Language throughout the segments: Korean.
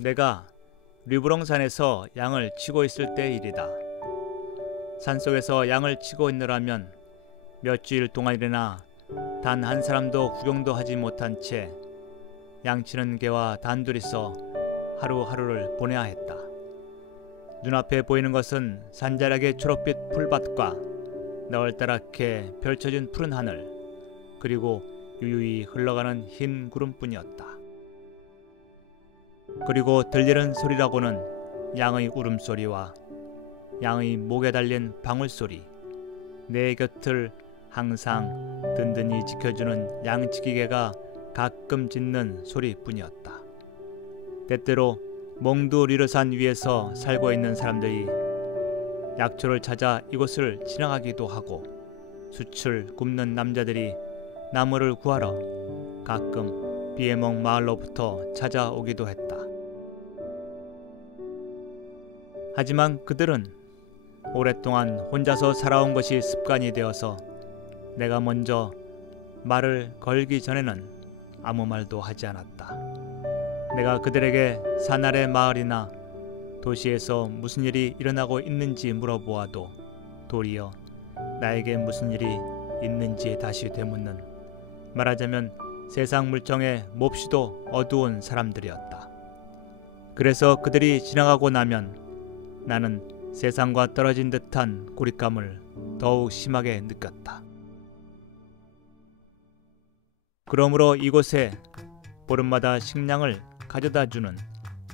내가 르브롱산에서 양을 치고 있을 때의 일이다. 산속에서 양을 치고 있느라면 몇 주일 동안이나 단 한 사람도 구경도 하지 못한 채 양치는 개와 단둘이서 하루하루를 보내야 했다. 눈앞에 보이는 것은 산자락의 초록빛 풀밭과 너울다랗게 펼쳐진 푸른 하늘, 그리고 유유히 흘러가는 흰 구름뿐이었다. 그리고 들리는 소리라고는 양의 울음소리와 양의 목에 달린 방울소리, 내 곁을 항상 든든히 지켜주는 양치기개가 가끔 짖는 소리뿐이었다. 때때로 몽두리르산 위에서 살고 있는 사람들이 약초를 찾아 이곳을 지나가기도 하고, 숯을 굽는 남자들이 나무를 구하러 가끔 비에몽 마을로부터 찾아오기도 했다. 하지만 그들은 오랫동안 혼자서 살아온 것이 습관이 되어서 내가 먼저 말을 걸기 전에는 아무 말도 하지 않았다. 내가 그들에게 산 아래 마을이나 도시에서 무슨 일이 일어나고 있는지 물어보아도 도리어 나에게 무슨 일이 있는지 다시 되묻는, 말하자면 세상 물정에 몹시도 어두운 사람들이었다. 그래서 그들이 지나가고 나면 나는 세상과 떨어진 듯한 고립감을 더욱 심하게 느꼈다. 그러므로 이곳에 보름마다 식량을 가져다주는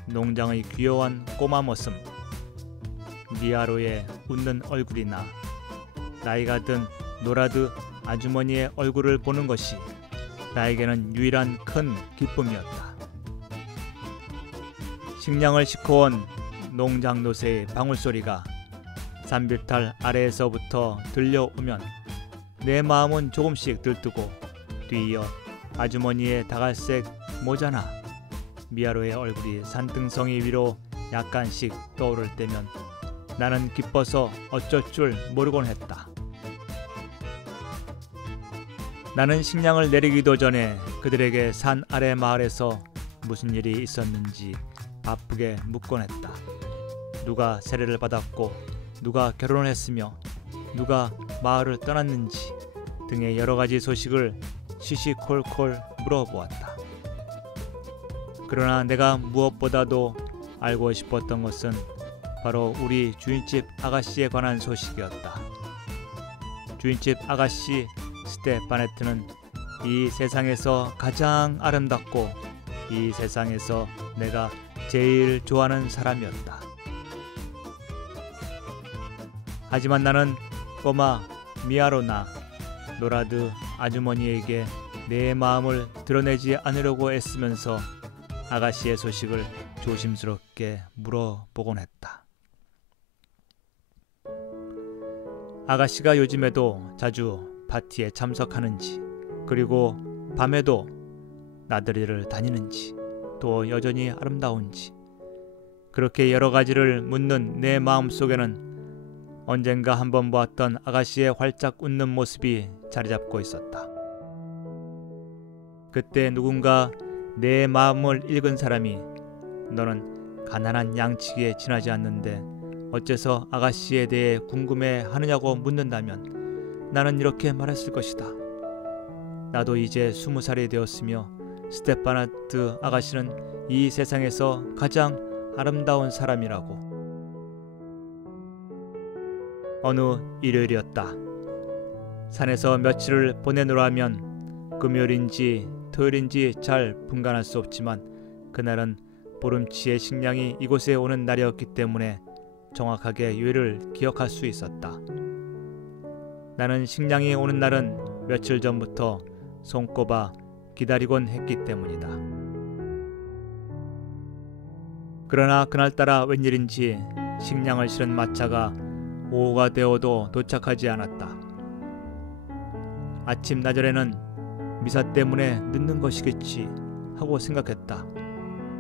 농장의 귀여운 꼬마 모습, 미아로의 웃는 얼굴이나 나이가 든 노라드 아주머니의 얼굴을 보는 것이 나에게는 유일한 큰 기쁨이었다. 식량을 싣고 온 농장 노새의 방울소리가 산비탈 아래에서부터 들려오면 내 마음은 조금씩 들뜨고, 뒤이어 아주머니의 다갈색 모자나 미아로의 얼굴이 산등성이 위로 약간씩 떠오를 때면 나는 기뻐서 어쩔 줄 모르곤 했다. 나는 식량을 내리기도 전에 그들에게 산 아래 마을에서 무슨 일이 있었는지 바쁘게 묻곤 했다. 누가 세례를 받았고 누가 결혼을 했으며 누가 마을을 떠났는지 등의 여러 가지 소식을 시시콜콜 물어보았다. 그러나 내가 무엇보다도 알고 싶었던 것은 바로 우리 주인집 아가씨에 관한 소식이었다. 주인집 아가씨 스테파네트는 이 세상에서 가장 아름답고 이 세상에서 내가 제일 좋아하는 사람이었다. 하지만 나는 꼬마 미아로나 노라드 아주머니에게 내 마음을 드러내지 않으려고 애쓰면서 아가씨의 소식을 조심스럽게 물어보곤 했다. 아가씨가 요즘에도 자주 파티에 참석하는지, 그리고 밤에도 나들이를 다니는지, 또 여전히 아름다운지, 그렇게 여러 가지를 묻는 내 마음속에는 언젠가 한번 보았던 아가씨의 활짝 웃는 모습이 자리잡고 있었다. 그때 누군가 내 마음을 읽은 사람이 너는 가난한 양치기에 지나지 않는데 어째서 아가씨에 대해 궁금해 하느냐고 묻는다면 나는 이렇게 말했을 것이다. 나도 이제 20살이 되었으며 스테파나트 아가씨는 이 세상에서 가장 아름다운 사람이라고. 어느 일요일이었다. 산에서 며칠을 보내노라면 금요일인지 토요일인지 잘 분간할 수 없지만 그날은 보름치의 식량이 이곳에 오는 날이었기 때문에 정확하게 요일을 기억할 수 있었다. 나는 식량이 오는 날은 며칠 전부터 손꼽아 기다리곤 했기 때문이다. 그러나 그날따라 웬일인지 식량을 실은 마차가 오후가 되어도 도착하지 않았다. 아침 나절에는 미사 때문에 늦는 것이겠지 하고 생각했다.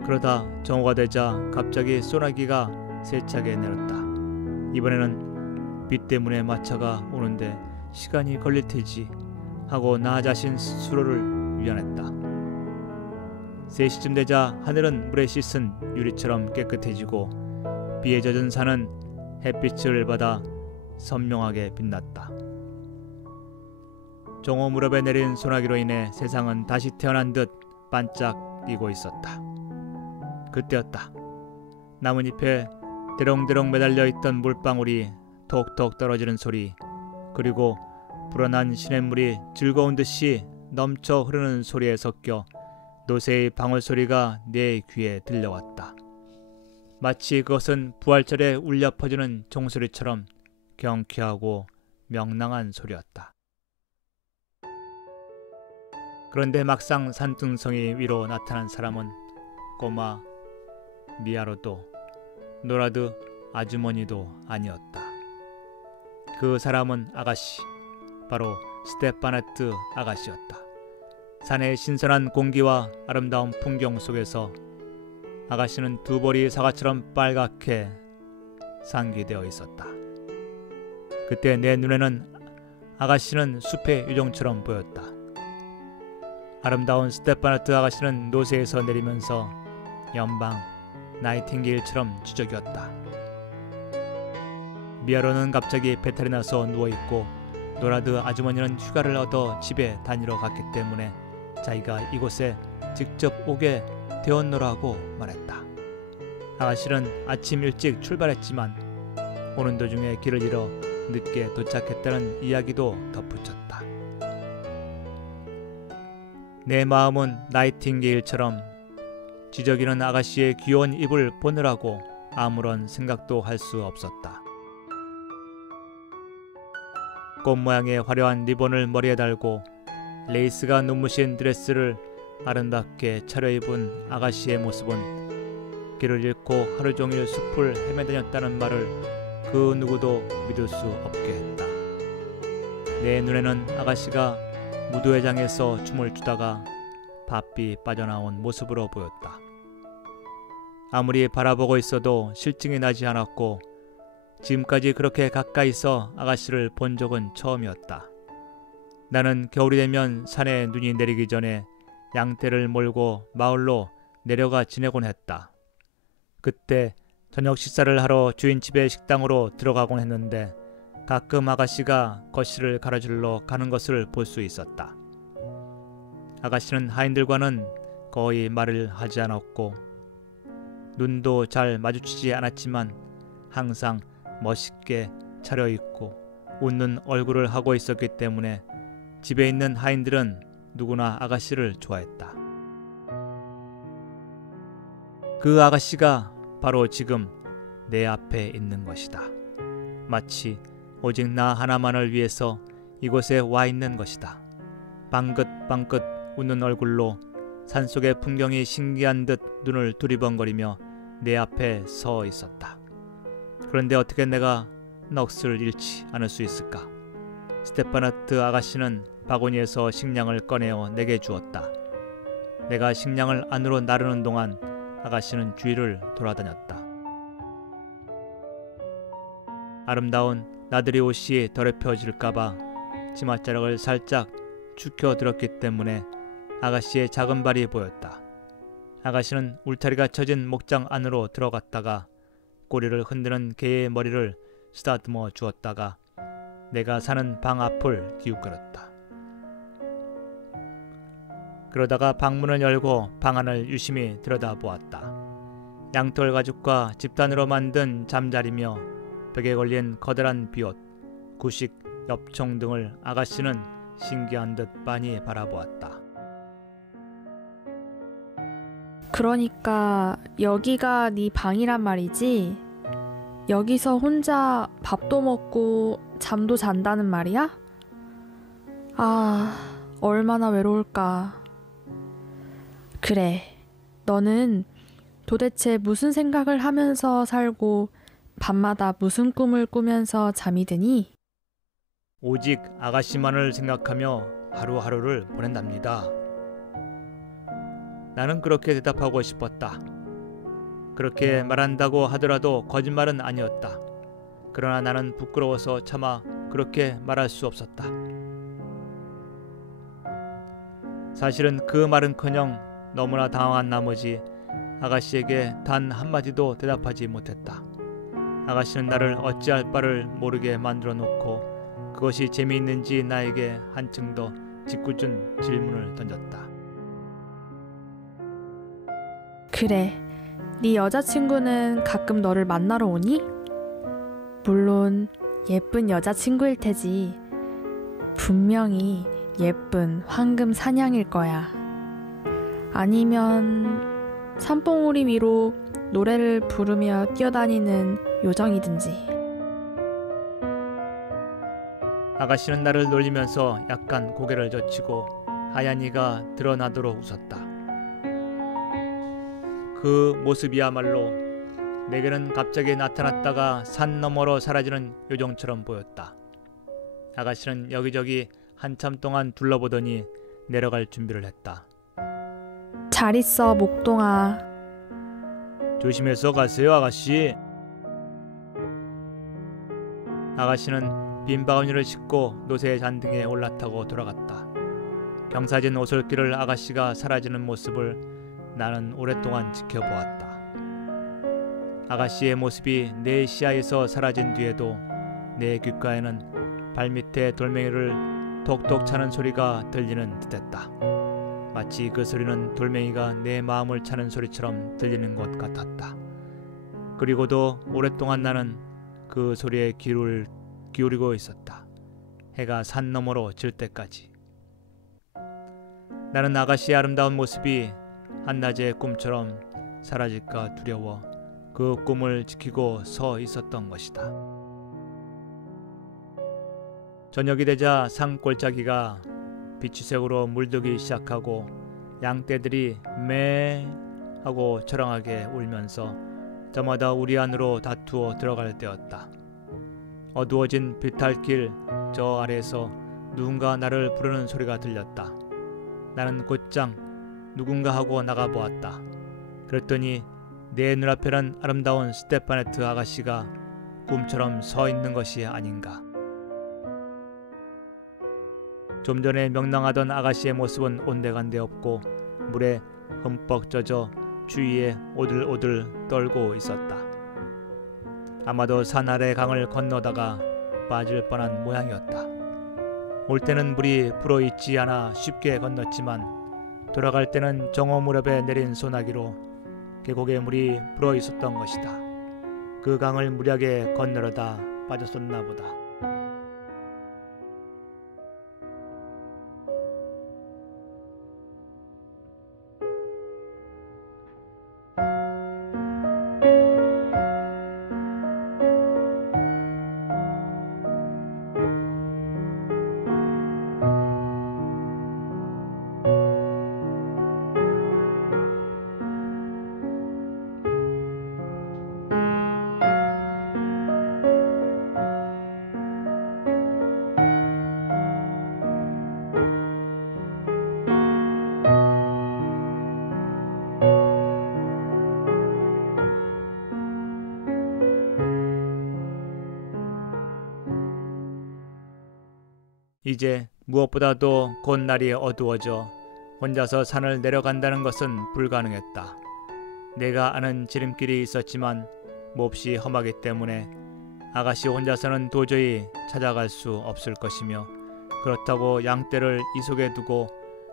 그러다 정오가 되자 갑자기 소나기가 세차게 내렸다. 이번에는 비 때문에 마차가 오는데 시간이 걸릴 테지 하고 나 자신 스스로를 위안했다. 3시쯤 되자 하늘은 물에 씻은 유리처럼 깨끗해지고 비에 젖은 산은 햇빛을 받아 선명하게 빛났다. 종호 무렵에 내린 소나기로 인해 세상은 다시 태어난 듯 반짝이고 있었다. 그때였다. 나뭇잎에 대롱대롱 매달려 있던 물방울이 톡톡 떨어지는 소리, 그리고 불어난 시냇물이 즐거운 듯이 넘쳐 흐르는 소리에 섞여 노새의 방울소리가 내 귀에 들려왔다. 마치 그것은 부활절에 울려 퍼지는 종소리처럼 경쾌하고 명랑한 소리였다. 그런데 막상 산등성이 위로 나타난 사람은 꼬마 미아로도 노라드 아주머니도 아니었다. 그 사람은 아가씨, 바로 스테파네트 아가씨였다. 산의 신선한 공기와 아름다운 풍경 속에서 아가씨는 두 볼이 사과처럼 빨갛게 상기되어 있었다. 그때 내 눈에는 아가씨는 숲의 유정처럼 보였다. 아름다운 스테파네트 아가씨는 노새에서 내리면서 연방 나이팅게일처럼 지저귀었다. 미아로는 갑자기 배탈이 나서 누워있고 노라드 아주머니는 휴가를 얻어 집에 다니러 갔기 때문에 자기가 이곳에 직접 오게 되었노라고 말했다. 아가씨는 아침 일찍 출발했지만 오는 도중에 길을 잃어 늦게 도착했다는 이야기도 덧붙였다. 내 마음은 나이팅게일처럼 지저귀는 아가씨의 귀여운 입을 보느라고 아무런 생각도 할 수 없었다. 꽃 모양의 화려한 리본을 머리에 달고 레이스가 눈부신 드레스를 아름답게 차려입은 아가씨의 모습은 길을 잃고 하루 종일 숲을 헤매다녔다는 말을 그 누구도 믿을 수 없게 했다. 내 눈에는 아가씨가 무도회장에서 춤을 추다가 바삐 빠져나온 모습으로 보였다. 아무리 바라보고 있어도 실증이 나지 않았고 지금까지 그렇게 가까이서 아가씨를 본 적은 처음이었다. 나는 겨울이 되면 산에 눈이 내리기 전에 양떼를 몰고 마을로 내려가 지내곤 했다. 그때 저녁 식사를 하러 주인 집의 식당으로 들어가곤 했는데 가끔 아가씨가 거실을 가로질러 가는 것을 볼 수 있었다. 아가씨는 하인들과는 거의 말을 하지 않았고 눈도 잘 마주치지 않았지만 항상 멋있게 차려입고 웃는 얼굴을 하고 있었기 때문에 집에 있는 하인들은 누구나 아가씨를 좋아했다. 그 아가씨가 바로 지금 내 앞에 있는 것이다. 마치 오직 나 하나만을 위해서 이곳에 와 있는 것이다. 방긋방긋 웃는 얼굴로 산속의 풍경이 신기한 듯 눈을 두리번거리며 내 앞에 서 있었다. 그런데 어떻게 내가 넋을 잃지 않을 수 있을까? 스테파네트 아가씨는 바구니에서 식량을 꺼내어 내게 주었다. 내가 식량을 안으로 나르는 동안 아가씨는 주위를 돌아다녔다. 아름다운 나들이 옷이 더럽혀질까봐 치맛자락을 살짝 축혀들었기 때문에 아가씨의 작은 발이 보였다. 아가씨는 울타리가 쳐진 목장 안으로 들어갔다가 꼬리를 흔드는 개의 머리를 쓰다듬어 주었다가 내가 사는 방 앞을 기웃거렸다. 그러다가 방문을 열고 방 안을 유심히 들여다보았다. 양털 가죽과 집단으로 만든 잠자리며 벽에 걸린 커다란 비옷, 구식, 엽총 등을 아가씨는 신기한 듯 빤히 바라보았다. 그러니까 여기가 네 방이란 말이지? 여기서 혼자 밥도 먹고 잠도 잔다는 말이야? 아, 얼마나 외로울까. 그래, 너는 도대체 무슨 생각을 하면서 살고 밤마다 무슨 꿈을 꾸면서 잠이 드니? 오직 아가씨만을 생각하며 하루하루를 보낸답니다. 나는 그렇게 대답하고 싶었다. 그렇게 말한다고 하더라도 거짓말은 아니었다. 그러나 나는 부끄러워서 차마 그렇게 말할 수 없었다. 사실은 그 말은커녕 너무나 당황한 나머지 아가씨에게 단 한마디도 대답하지 못했다. 아가씨는 나를 어찌할 바를 모르게 만들어 놓고 그것이 재미있는지 나에게 한층 더 짓궂은 질문을 던졌다. 그래, 네 여자친구는 가끔 너를 만나러 오니? 물론 예쁜 여자친구일 테지. 분명히 예쁜 황금 사냥일 거야. 아니면 산봉우리 위로 노래를 부르며 뛰어다니는 요정이든지. 아가씨는 나를 놀리면서 약간 고개를 젖히고 하얀 이가 드러나도록 웃었다. 그 모습이야말로 내게는 갑자기 나타났다가 산 너머로 사라지는 요정처럼 보였다. 아가씨는 여기저기 한참 동안 둘러보더니 내려갈 준비를 했다. 잘 있어, 목동아. 조심해서 가세요, 아가씨. 아가씨는 빈 바구니를 싣고 노새 잔등에 올라타고 돌아갔다. 경사진 오솔길을 아가씨가 사라지는 모습을 나는 오랫동안 지켜보았다. 아가씨의 모습이 내 시야에서 사라진 뒤에도 내 귓가에는 발밑에 돌멩이를 톡톡 차는 소리가 들리는 듯했다. 마치 그 소리는 돌멩이가 내 마음을 차는 소리처럼 들리는 것 같았다. 그리고도 오랫동안 나는 그 소리에 귀를 기울이고 있었다. 해가 산 너머로 질 때까지. 나는 아가씨의 아름다운 모습이 한낮의 꿈처럼 사라질까 두려워 그 꿈을 지키고 서 있었던 것이다. 저녁이 되자 산골짜기가 비추색으로 물들기 시작하고 양떼들이 매 하고 처량하게 울면서 저마다 우리 안으로 다투어 들어갈 때였다. 어두워진 비탈길 저 아래에서 누군가 나를 부르는 소리가 들렸다. 나는 곧장 누군가 하고 나가보았다. 그랬더니 내 눈앞에는 아름다운 스테파네트 아가씨가 꿈처럼 서 있는 것이 아닌가. 좀 전에 명랑하던 아가씨의 모습은 온데간데 없고 물에 흠뻑 젖어 주위에 오들오들 떨고 있었다. 아마도 산 아래 강을 건너다가 빠질 뻔한 모양이었다. 올 때는 물이 불어있지 않아 쉽게 건넜지만 돌아갈 때는 정오 무렵에 내린 소나기로 계곡에 물이 불어 있었던 것이다. 그 강을 무리하게 건너려다 빠졌었나 보다. 이제 무엇보다도 곧 날이 어두워져 혼자서 산을 내려간다는 것은 불가능했다. 내가 아는 지름길이 있었지만 몹시 험하기 때문에 아가씨 혼자서는 도저히 찾아갈 수 없을 것이며 그렇다고 양떼를 이 속에 두고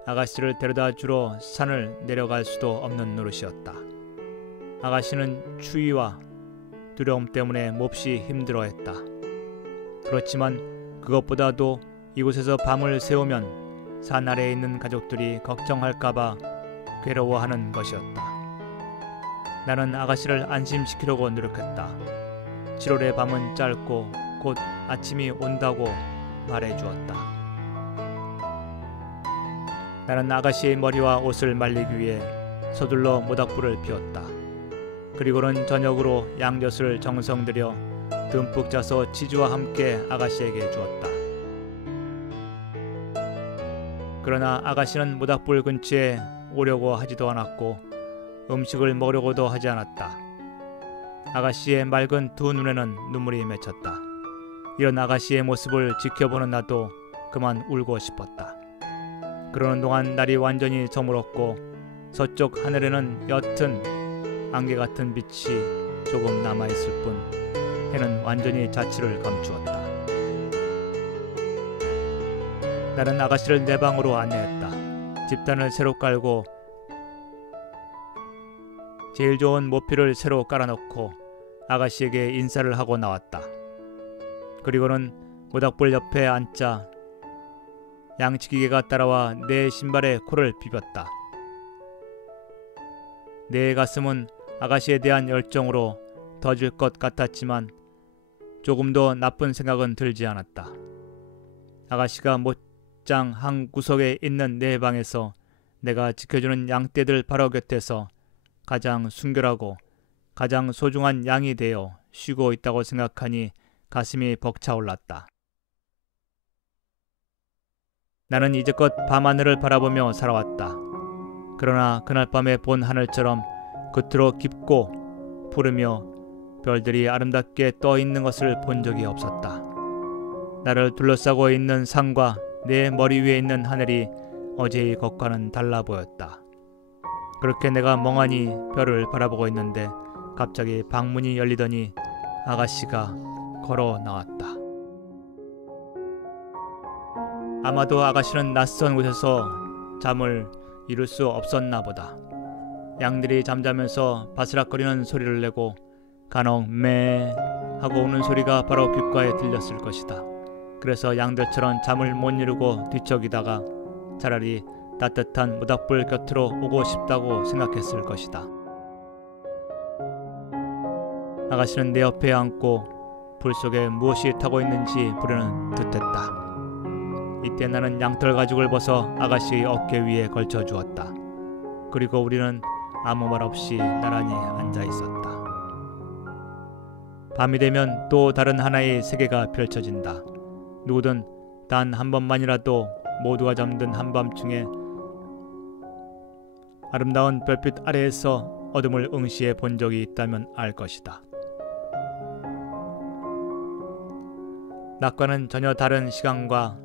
아가씨를 데려다 주러 산을 내려갈 수도 없는 노릇이었다. 아가씨는 추위와 두려움 때문에 몹시 힘들어했다. 그렇지만 그것보다도 이곳에서 밤을 새우면 산 아래에 있는 가족들이 걱정할까봐 괴로워하는 것이었다. 나는 아가씨를 안심시키려고 노력했다. 7월의 밤은 짧고 곧 아침이 온다고 말해주었다. 나는 아가씨의 머리와 옷을 말리기 위해 서둘러 모닥불을 피웠다. 그리고는 저녁으로 양젓을 정성 들여 듬뿍 짜서 치즈와 함께 아가씨에게 주었다. 그러나 아가씨는 모닥불 근처에 오려고 하지도 않았고 음식을 먹으려고도 하지 않았다. 아가씨의 맑은 두 눈에는 눈물이 맺혔다. 이런 아가씨의 모습을 지켜보는 나도 그만 울고 싶었다. 그러는 동안 날이 완전히 저물었고 서쪽 하늘에는 옅은 안개 같은 빛이 조금 남아있을 뿐 해는 완전히 자취를 감추었다. 나는 아가씨를 내 방으로 안내했다. 집단을 새로 깔고 제일 좋은 모피를 새로 깔아놓고 아가씨에게 인사를 하고 나왔다. 그리고는 모닥불 옆에 앉자 양치기개가 따라와 내 신발에 코를 비볐다. 내 가슴은 아가씨에 대한 열정으로 터질 것 같았지만 조금도 나쁜 생각은 들지 않았다. 아가씨가 못장 한 구석에 있는 내 방에서 내가 지켜주는 양떼들 바로 곁에서 가장 순결하고 가장 소중한 양이 되어 쉬고 있다고 생각하니 가슴이 벅차올랐다. 나는 이제껏 밤하늘을 바라보며 살아왔다. 그러나 그날 밤에 본 하늘처럼 그토록 깊고 푸르며 별들이 아름답게 떠 있는 것을 본 적이 없었다. 나를 둘러싸고 있는 산과 내 머리 위에 있는 하늘이 어제의 것과는 달라 보였다. 그렇게 내가 멍하니 별을 바라보고 있는데 갑자기 방문이 열리더니 아가씨가 걸어 나왔다. 아마도 아가씨는 낯선 곳에서 잠을 이룰 수 없었나 보다. 양들이 잠자면서 바스락거리는 소리를 내고 간혹 매 하고 우는 소리가 바로 귓가에 들렸을 것이다. 그래서 양들처럼 잠을 못 이루고 뒤척이다가 차라리 따뜻한 모닥불 곁으로 오고 싶다고 생각했을 것이다. 아가씨는 내 옆에 앉고 불 속에 무엇이 타고 있는지 보려는 듯했다. 이때 나는 양털 가죽을 벗어 아가씨의 어깨 위에 걸쳐 주었다. 그리고 우리는 아무 말 없이 나란히 앉아 있었다. 밤이 되면 또 다른 하나의 세계가 펼쳐진다. 누구든 단 한 번만이라도 모두가 잠든 한밤중에 아름다운 별빛 아래에서 어둠을 응시해 본 적이 있다면 알 것이다. 낮과는 전혀 다른 시간과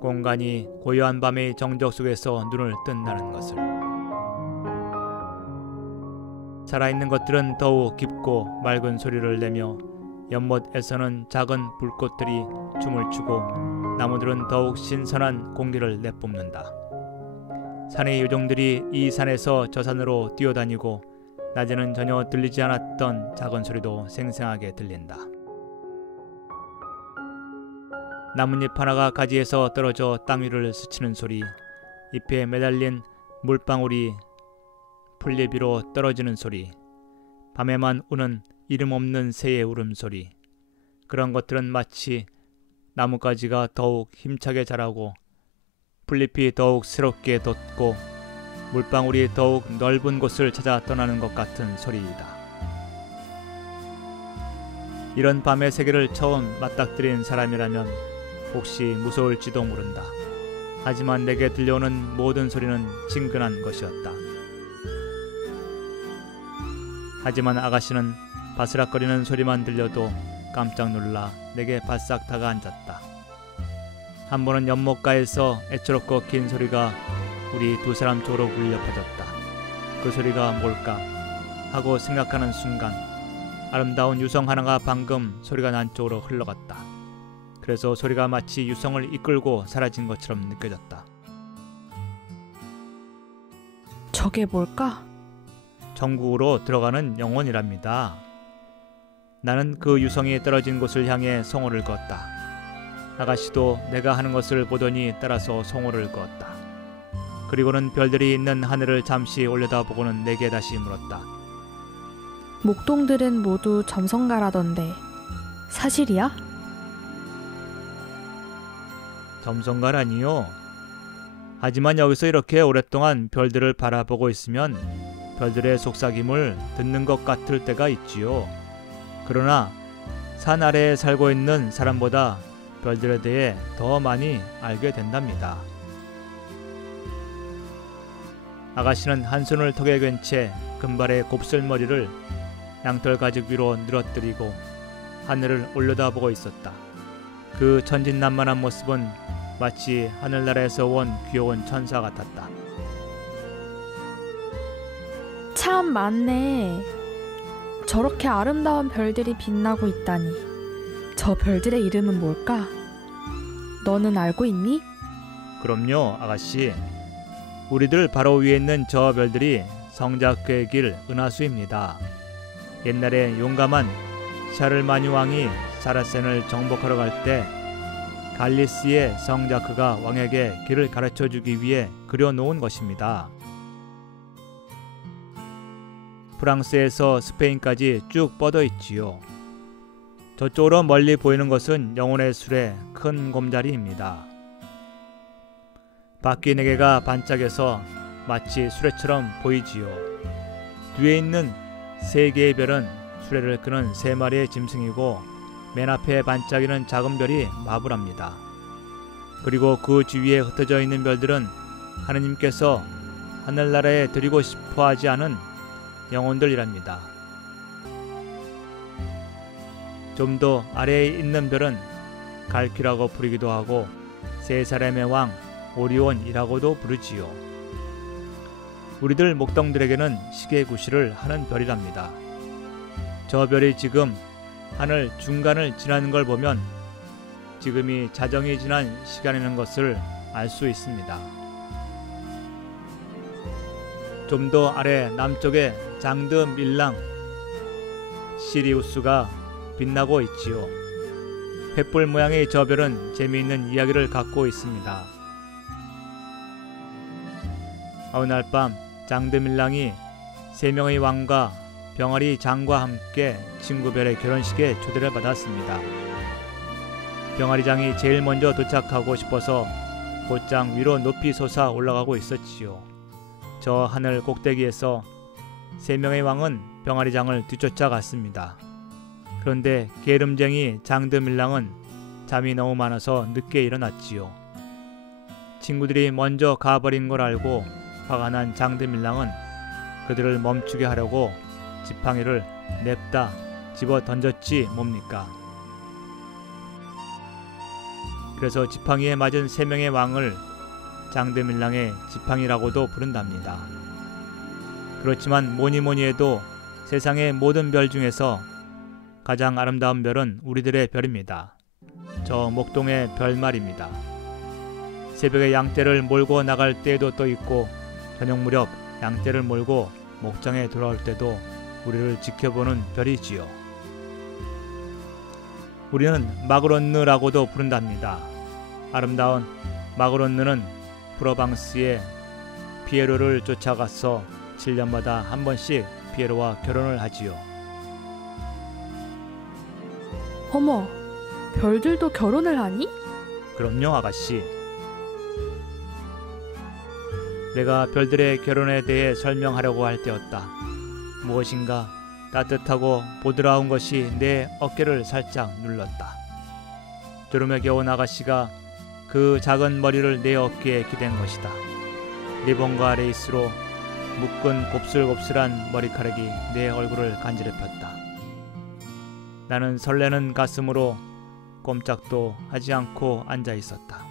공간이 고요한 밤의 정적 속에서 눈을 뜬다는 것을. 살아있는 것들은 더욱 깊고 맑은 소리를 내며 연못에서는 작은 불꽃들이 춤을 추고 나무들은 더욱 신선한 공기를 내뿜는다. 산의 요정들이 이 산에서 저 산으로 뛰어다니고 낮에는 전혀 들리지 않았던 작은 소리도 생생하게 들린다. 나뭇잎 하나가 가지에서 떨어져 땅 위를 스치는 소리, 잎에 매달린 물방울이 풀잎 위로 떨어지는 소리, 밤에만 우는 이름 없는 새의 울음소리. 그런 것들은 마치 나뭇가지가 더욱 힘차게 자라고 풀잎이 더욱 새롭게 돋고 물방울이 더욱 넓은 곳을 찾아 떠나는 것 같은 소리이다. 이런 밤의 세계를 처음 맞닥뜨린 사람이라면 혹시 무서울지도 모른다. 하지만 내게 들려오는 모든 소리는 친근한 것이었다. 하지만 아가씨는 바스락거리는 소리만 들려도 깜짝 놀라 내게 바싹 다가앉았다. 한 번은 연못가에서 애처롭고 긴 소리가 우리 두 사람 쪽으로 울려 퍼졌다. 그 소리가 뭘까 하고 생각하는 순간 아름다운 유성 하나가 방금 소리가 난 쪽으로 흘러갔다. 그래서 소리가 마치 유성을 이끌고 사라진 것처럼 느껴졌다. 저게 뭘까? 천국으로 들어가는 영혼이랍니다. 나는 그 유성이 떨어진 곳을 향해 송호를 그었다. 아가씨도 내가 하는 것을 보더니 따라서 송호를 그었다. 그리고는 별들이 있는 하늘을 잠시 올려다보고는 내게 다시 물었다. 목동들은 모두 점성가라던데 사실이야? 점성가라니요? 하지만 여기서 이렇게 오랫동안 별들을 바라보고 있으면 별들의 속삭임을 듣는 것 같을 때가 있지요. 그러나 산 아래에 살고 있는 사람보다 별들에 대해 더 많이 알게 된답니다. 아가씨는 한 손을 턱에 괜 채 금발의 곱슬머리를 양털 가죽 위로 늘어뜨리고 하늘을 올려다보고 있었다. 그 천진난만한 모습은 마치 하늘나라에서 온 귀여운 천사 같았다. 참 많네. 저렇게 아름다운 별들이 빛나고 있다니. 저 별들의 이름은 뭘까? 너는 알고 있니? 그럼요, 아가씨. 우리들 바로 위에 있는 저 별들이 성자크의 길 은하수입니다. 옛날에 용감한 샤를마니 왕이 사라센을 정복하러 갈 때 갈리스의 성자크가 왕에게 길을 가르쳐주기 위해 그려놓은 것입니다. 프랑스에서 스페인까지 쭉 뻗어 있지요. 저쪽으로 멀리 보이는 것은 영혼의 술의 큰 곰자리입니다. 바퀴 4개가 반짝여서 마치 수레처럼 보이지요. 뒤에 있는 3개의 별은 수레를 끄는 3마리의 짐승이고 맨 앞에 반짝이는 작은 별이 마블합니다. 그리고 그 주위에 흩어져 있는 별들은 하느님께서 하늘나라에 드리고 싶어 하지 않은 영혼들이랍니다. 좀 더 아래에 있는 별은 갈퀴라고 부르기도 하고 세 사람의 왕 오리온이라고도 부르지요. 우리들 목동들에게는 시계구시를 하는 별이랍니다. 저 별이 지금 하늘 중간을 지나는 걸 보면 지금이 자정이 지난 시간이라는 것을 알 수 있습니다. 좀 더 아래 남쪽에 장드 밀랑 시리우스가 빛나고 있지요. 횃불 모양의 저 별은 재미있는 이야기를 갖고 있습니다. 어느 날 밤 장드 밀랑이 3명의 왕과 병아리 장과 함께 친구 별의 결혼식에 초대를 받았습니다. 병아리 장이 제일 먼저 도착하고 싶어서 곧장 위로 높이 솟아 올라가고 있었지요. 저 하늘 꼭대기에서 3명의 왕은 병아리 장을 뒤쫓아 갔습니다. 그런데 게으름쟁이 장드 밀랑은 잠이 너무 많아서 늦게 일어났지요. 친구들이 먼저 가버린 걸 알고 화가 난 장드 밀랑은 그들을 멈추게 하려고 지팡이를 냅다 집어 던졌지 뭡니까. 그래서 지팡이에 맞은 3명의 왕을 장드 밀랑의 지팡이라고도 부른답니다. 그렇지만 뭐니뭐니 해도 세상의 모든 별 중에서 가장 아름다운 별은 우리들의 별입니다. 저 목동의 별 말입니다. 새벽에 양떼를 몰고 나갈 때에도 떠 있고 저녁 무렵 양떼를 몰고 목장에 돌아올 때도 우리를 지켜보는 별이지요. 우리는 마그론느라고도 부른답니다. 아름다운 마그론느는 프로방스의 피에로를 쫓아가서 7년마다 한 번씩 피에로와 결혼을 하지요. 어머, 별들도 결혼을 하니? 그럼요, 아가씨. 내가 별들의 결혼에 대해 설명하려고 할 때였다. 무엇인가 따뜻하고 보드라운 것이 내 어깨를 살짝 눌렀다. 졸음에 겨운 아가씨가 그 작은 머리를 내 어깨에 기댄 것이다. 리본과 레이스로 묶은 곱슬곱슬한 머리카락이 내 얼굴을 간지럽혔다. 나는 설레는 가슴으로 꼼짝도 하지 않고 앉아 있었다.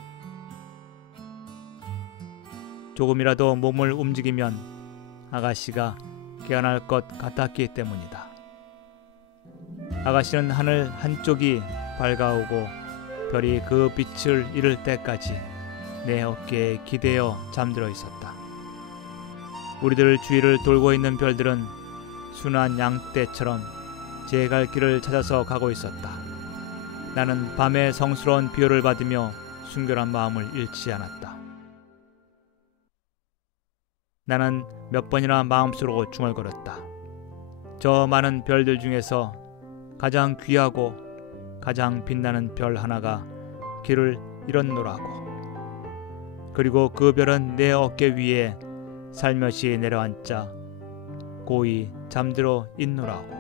조금이라도 몸을 움직이면 아가씨가 깨어날 것 같았기 때문이다. 아가씨는 하늘 한쪽이 밝아오고 별이 그 빛을 잃을 때까지 내 어깨에 기대어 잠들어 있었다. 우리들 주위를 돌고 있는 별들은 순한 양떼처럼 제 갈 길을 찾아서 가고 있었다. 나는 밤의 성스러운 비호를 받으며 순결한 마음을 잃지 않았다. 나는 몇 번이나 마음속으로 중얼거렸다. 저 많은 별들 중에서 가장 귀하고 가장 빛나는 별 하나가 길을 잃었노라고. 그리고 그 별은 내 어깨 위에 살며시 내려앉자 고이 잠들어 있노라고.